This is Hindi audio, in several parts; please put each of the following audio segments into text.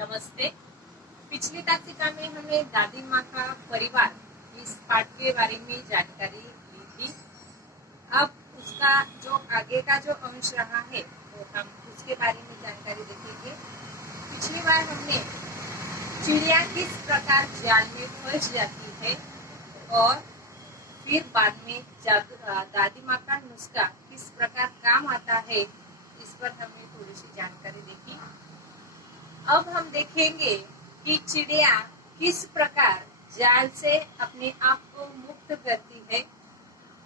नमस्ते। पिछली तासिका में हमने दादी माँ का परिवार इस पाठ के बारे में जानकारी ली थी। अब उसका जो आगे का जो अंश रहा है तो हम उसके बारे में जानकारी देखेंगे। पिछली बार हमने चिड़िया किस प्रकार जाल में फंस जाती है और फिर बाद में दादी माँ का नुस्खा किस प्रकार काम आता है, इस पर हमने थोड़ी सी जानकारी देखी। अब हम देखेंगे कि चिड़िया किस प्रकार जाल से अपने आप को मुक्त करती है।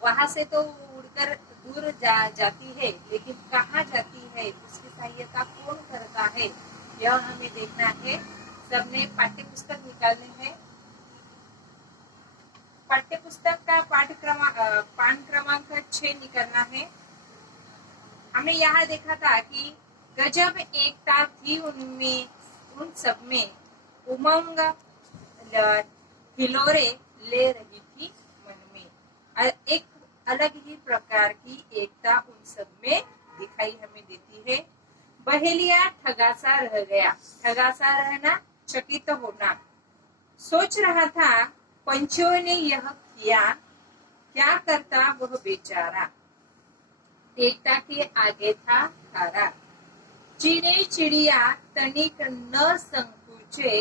वहां से तो उड़कर दूर जाती है, लेकिन कहाँ जाती है, उसकी सहायता कौन करता है, यह हमें देखना है। सबने पाठ्य पुस्तक निकालने हैं। पाठ्य पुस्तक का पाठ क्रमांक 6 निकालना है। हमने यहाँ देखा था कि गजब एकता थी उनमें, उन सब में उमंग हिलोरे ले रही थी मन में। एक अलग ही प्रकार की एकता उन सब में दिखाई हमें देती है। बहेलिया ठगासा रह गया। ठगासा रहना, चकित होना। सोच रहा था पंछियों ने यह किया, क्या करता वह बेचारा। एकता के आगे था तारा। चिड़े चिड़िया तनिक न संकोचे,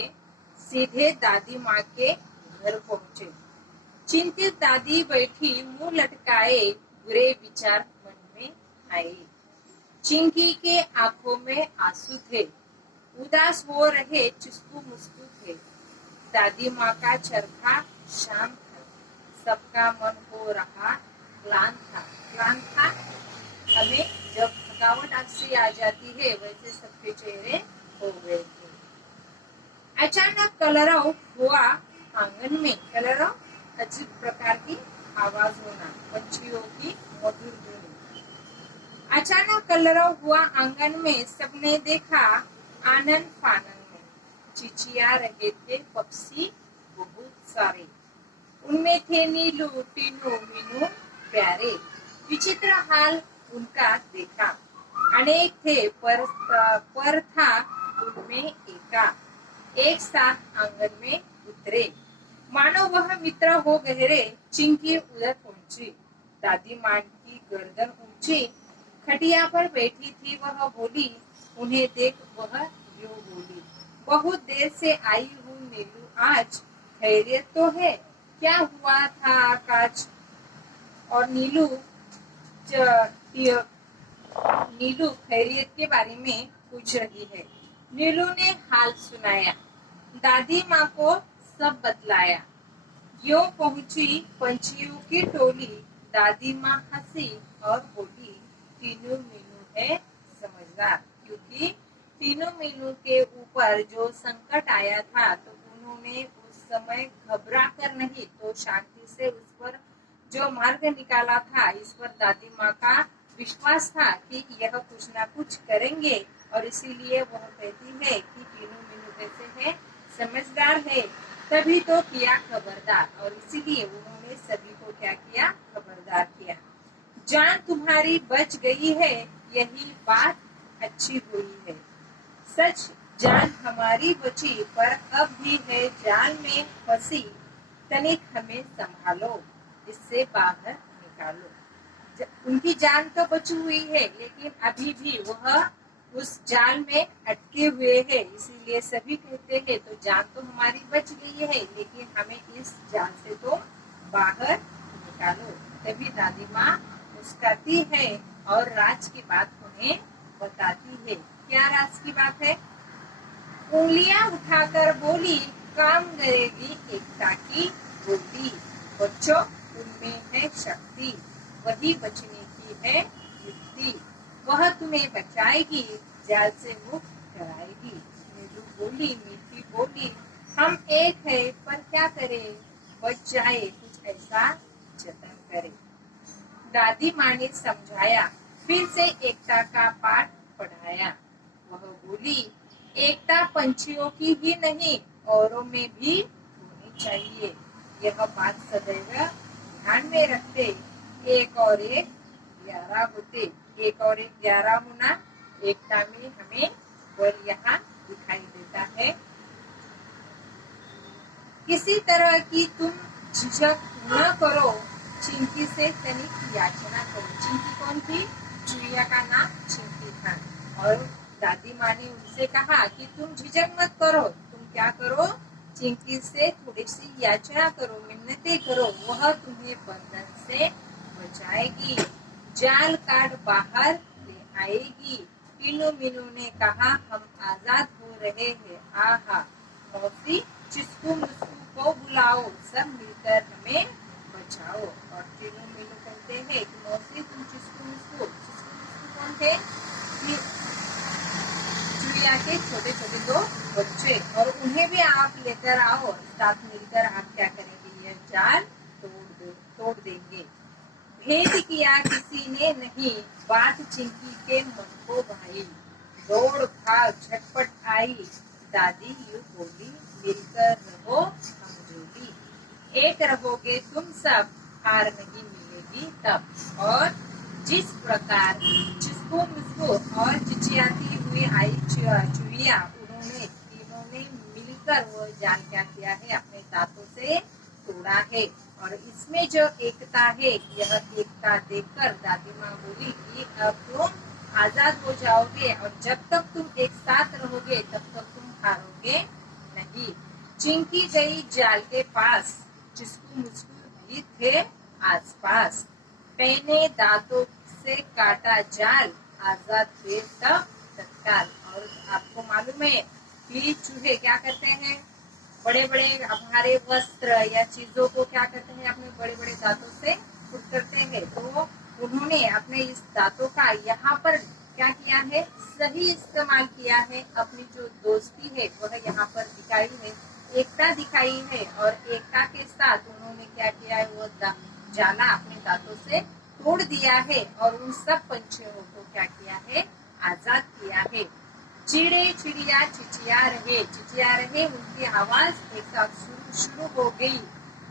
सीधे दादी माँ के घर पहुँचे। चिंतित दादी बैठी मुंह लटकाए, बुरे विचार मन में आए। चिंकी के आंखों में आंसू थे, उदास हो रहे चुस्कू मुस्कू थे। दादी माँ का चरखा शांत था, सबका मन हो रहा क्लांत था। हमें जब थकावट सी आ जाती है, वैसे सबके चेहरे हो गए थे। अचानक कलरव हुआ आंगन में। कलरव अजीब प्रकार की आवाज होना, पंछियों की मधुर ध्वनि। अचानक कलरव हुआ आंगन में। सबने देखा आनंद फानन में चिचिया रहे थे पक्षी बहुत सारे। उनमें थे नीलू टीनू मीनू प्यारे। विचित्र हाल उनका देखा। अनेक थे पर था उनमें एका। एक साथ आंगन में उतरे, मानो वह मित्र हो गहरे। चिंकी उधर पहुंची, दादी माँ की गर्दन ऊंची खटिया पर बैठी थी। वह बोली, उन्हें देख वह यूं बोली, बहुत देर से आई हूँ नीलू, आज खैरियत तो है, क्या हुआ था आकाश। और नीलू खैरियत के बारे में पूछ रही है। नीलू ने हाल सुनाया, दादी माँ को सब बतलाया। यूं पहुंची पंछियों की टोली। दादी माँ हंसी और बोली, तीनों मीनू है समझदार। क्योंकि तीनों मीनू के ऊपर जो संकट आया था, तो उन्होंने उस समय घबरा कर नहीं, तो शांति से उस पर जो मार्ग निकाला था, इस पर दादी माँ का विश्वास था कि यह कुछ ना कुछ करेंगे। और इसीलिए वह कहती है कि तीनों मीनू कैसे है, समझदार है, तभी तो किया खबरदार। और इसीलिए उन्होंने सभी को क्या किया, खबरदार किया। जान तुम्हारी बच गई है, यही बात अच्छी हुई है। सच जान हमारी बची, पर अब भी है जाल में फंसी। तनिक हमें संभालो, इससे बाहर निकालो। उनकी जान तो बची हुई है, लेकिन अभी भी वह उस जाल में अटके हुए हैं। इसीलिए सभी कहते हैं, तो जान तो हमारी बच गई है, लेकिन हमें इस जाल से तो बाहर निकालो। तभी दादी माँ मुस्कुराती है और राज की बात उन्हें बताती है। क्या राज की बात है? उंगलियां उठाकर बोली, काम करेगी एकता की गोली। बच्चों, उनमें है शक्ति, वही बचने की है युक्ति। वह तुम्हें बचाएगी, जाल से मुक्त कराएगी। नीलू बोली, मीठी बोली, हम एक है, पर क्या करें, बच जाए, कुछ ऐसा जतन करे। दादी माँ ने समझाया, फिर से एकता का पाठ पढ़ाया। वह बोली, एकता पंछियों की ही नहीं, औरों में भी होनी चाहिए। यह बात सदैव ध्यान में रखते, एक और एक 11 होते। एक और एक 11 होना, एकता में हमें बल यहाँ दिखाई देता है। किसी तरह की तुम झिझक न करो, चिंकी से तनिक याचना करो। चिंकी कौन थी? चुईया का नाम चिंकी था। और दादी माँ ने उनसे कहा कि तुम झिझक मत करो, तुम क्या करो, चिंकी से थोड़ी सी याचना करो, मिन्नतें करो, वह तुम्हें बंधन से बचाएगी, जाल काट बाहर ले आएगी। कीनू मीनू ने कहा, हम आजाद हो रहे हैं। आहा, मौसी चिस्कू मुस्कू को बुलाओ, सब मिलकर हमें बचाओ। और कीनू मीनू कहते हैं कि मौसी तुम चिस्कू मुस्कू कौन थे? चुईया के छोटे छोटे दो बच्चे, और उन्हें भी आप लेकर आओ, साथ मिलकर आप क्या करेंगे, यह जाल तोड़ देंगे। भेद किया किसी ने नहीं, बात चिंकी के मन को भाई, दौड़ भाग झटपट आई, दादी यूं बोली, मिलकर रहो हम जोड़ी, एक रहोगे तुम सब, हार नहीं मिलेगी तब। और जिस प्रकार चिस्कू मुस्कू और चिचियाती हुई आई चुईया, उन्होंने तीनों ने मिलकर वो जाल क्या किया है, अपने दांतों से तोड़ा है। और इसमें जो एकता है, यह एकता देखकर दादी माँ बोली कि अब तुम आजाद हो जाओगे, और जब तक तुम एक साथ रहोगे तब तक तुम हारोगे नहीं। चिंकी गई जाल के पास, चिस्कू मुस्कू भी थे आसपास, पहने दांतों से काटा जाल, आजाद हुए तब तत्काल। और आपको मालूम है कि चूहे क्या करते हैं, बड़े बड़े हमारे वस्त्र या चीजों को क्या करते हैं, अपने बड़े बड़े दांतों से फुट करते हैं। तो उन्होंने अपने इस दांतों का यहाँ पर क्या किया है, सही इस्तेमाल किया है। अपनी जो दोस्ती है वह यहाँ पर दिखाई है, एकता दिखाई है, और एकता के साथ उन्होंने क्या किया है, वो जाला अपने दांतों से तोड़ दिया है, और उन सब पंछियों को क्या किया है, आजाद किया है। चिड़े चिड़िया चिचिया रहे, उनकी आवाज एक साथ शुरू हो गई,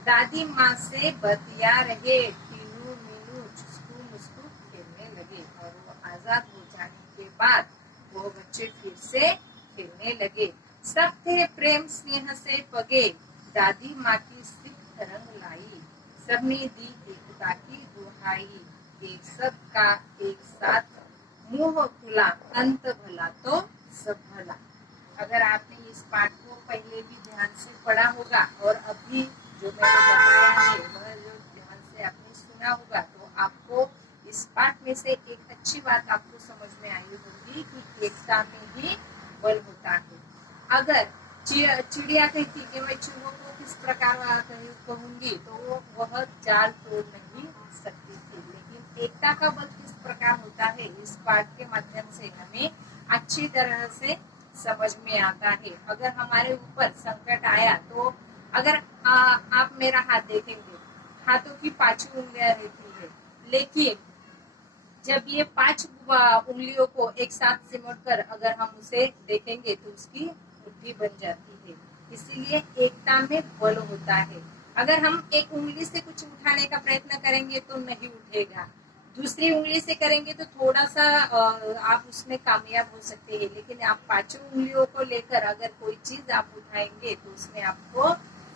दादी माँ से बतिया रहे, टीनू मीनू चिस्कू मुस्कू खेलने लगे। और वो आजाद हो जाने के बाद वो बच्चे फिर से खेलने लगे। सब थे प्रेम स्नेह से पगे, दादी माँ की सिख रंग लाई, सबने दी एकता की दुहाई, एक सब का एक साथ मुंह खुला, अंत भला तो सब भला। अगर आपने इस पाठ को पहले भी ध्यान से पढ़ा होगा और अभी जो मैंने बताया है वह जो ध्यान से आपने सुना होगा, तो आपको इस पाठ में से एक अच्छी बात आपको समझ में आई होगी कि एकता में ही बल होता है। अगर चिड़िया कहती कि मैं चूहों को किस प्रकार कहूंगी, तो वह जाल तोड़ नहीं सकती थी, लेकिन एकता का बल किस प्रकार होता है, इस पाठ के माध्यम से हमें अच्छी तरह से समझ में आता है। अगर हमारे ऊपर संकट आया, तो अगर आप मेरा हाथ देखेंगे, हाथों की 5 उंगलियां रहती है, लेकिन जब ये 5 उंगलियों को एक साथ सिमट कर अगर हम उसे देखेंगे तो उसकी मुट्ठी बन जाती है। इसीलिए एकता में बल होता है। अगर हम एक उंगली से कुछ उठाने का प्रयत्न करेंगे तो नहीं उठेगा, दूसरी उंगली से करेंगे तो थोड़ा सा आप उसमें कामयाब हो सकते हैं, लेकिन आप 5 उंगलियों को लेकर अगर कोई चीज आप उठाएंगे तो उसमें आपको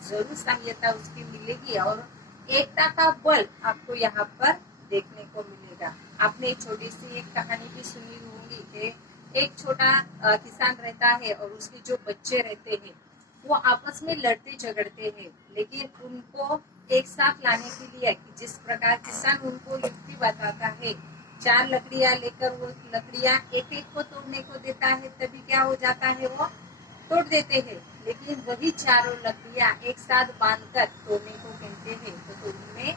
जरूर सहायता उसकी मिलेगी, और एकता का बल आपको यहाँ पर देखने को मिलेगा। आपने एक छोटी सी एक कहानी भी सुनी होगी कि एक छोटा किसान रहता है और उसके जो बच्चे रहते हैं वो आपस में लड़ते झगड़ते हैं, लेकिन उनको एक साथ लाने के लिए कि जिस प्रकार किसान उनको युक्ति बताता है, 4 लकड़ियां लेकर वो लकड़ियां एक एक को तोड़ने को देता है, तभी क्या हो जाता है, वो तोड़ देते हैं। लेकिन वही चारों लकड़ियां एक साथ बांधकर तोड़ने को कहते हैं, तो उनमें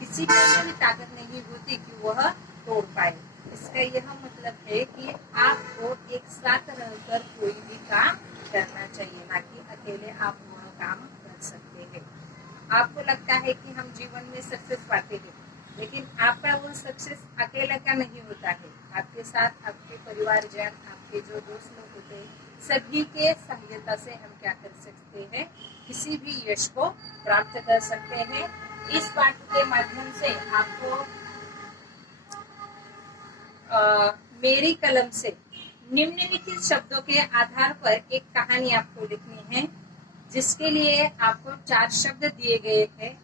किसी के भी ताकत नहीं होती कि वह तोड़ पाए। इसका यह मतलब है कि आपको एक साथ रहकर कोई भी काम करना चाहिए, ना कि अकेले आप वह काम कर सकते हैं। आपको लगता है कि हम जीवन में सक्सेस पाते हैं, लेकिन आपका वो सक्सेस अकेले का नहीं होता है, आपके साथ आपके परिवार जन, आपके जो दोस्त लोग होते हैं, सभी के सहायता से हम क्या कर सकते हैं, किसी भी यश को प्राप्त कर सकते हैं। इस पाठ के माध्यम से आपको मेरी कलम से निम्नलिखित शब्दों के आधार पर एक कहानी आपको लिखनी है। जिसके लिए आपको 4 शब्द दिए गए हैं।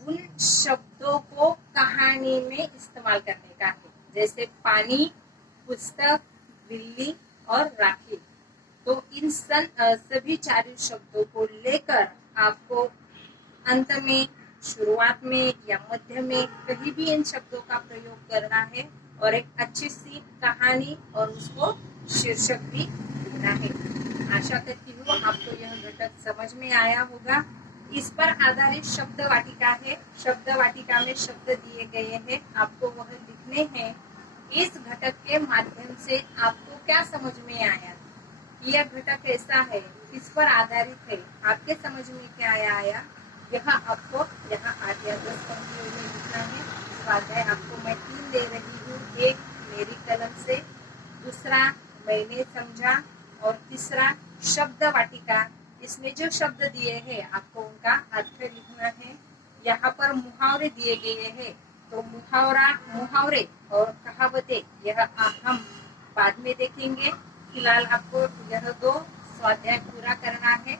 उन शब्दों को कहानी में इस्तेमाल करने का है, जैसे पानी, पुस्तक, बिल्ली और राखी। तो इन सभी 4 शब्दों को लेकर आपको अंत में, शुरुआत में या मध्य में कहीं भी इन शब्दों का प्रयोग करना है और एक अच्छी सी कहानी और उसको शीर्षक भी देना है। आशा करती हूँ आपको यह घटक समझ में आया होगा। इस पर आधारित शब्द वाटिका है। शब्द वाटिका में शब्द दिए गए हैं, आपको वह लिखने हैं। इस घटक के माध्यम से आपको क्या समझ में आया, यह घटक ऐसा है, इस पर आधारित है, आपके समझ में क्या आया, यह आपको यहाँ 8 या 10 पंक्तियों में लिखना है। स्वाध्याय आपको मैं 3 दे रही हूँ, एक मेरी कलम से, दूसरा मैंने समझा और तीसरा शब्द वाटिका। इसमें जो शब्द दिए हैं आपको उनका अर्थ लिखना है। यहाँ पर मुहावरे दिए गए हैं, तो मुहावरे और कहावतें यह हम बाद में देखेंगे। फिलहाल आपको यह 2 स्वाध्याय पूरा करना है।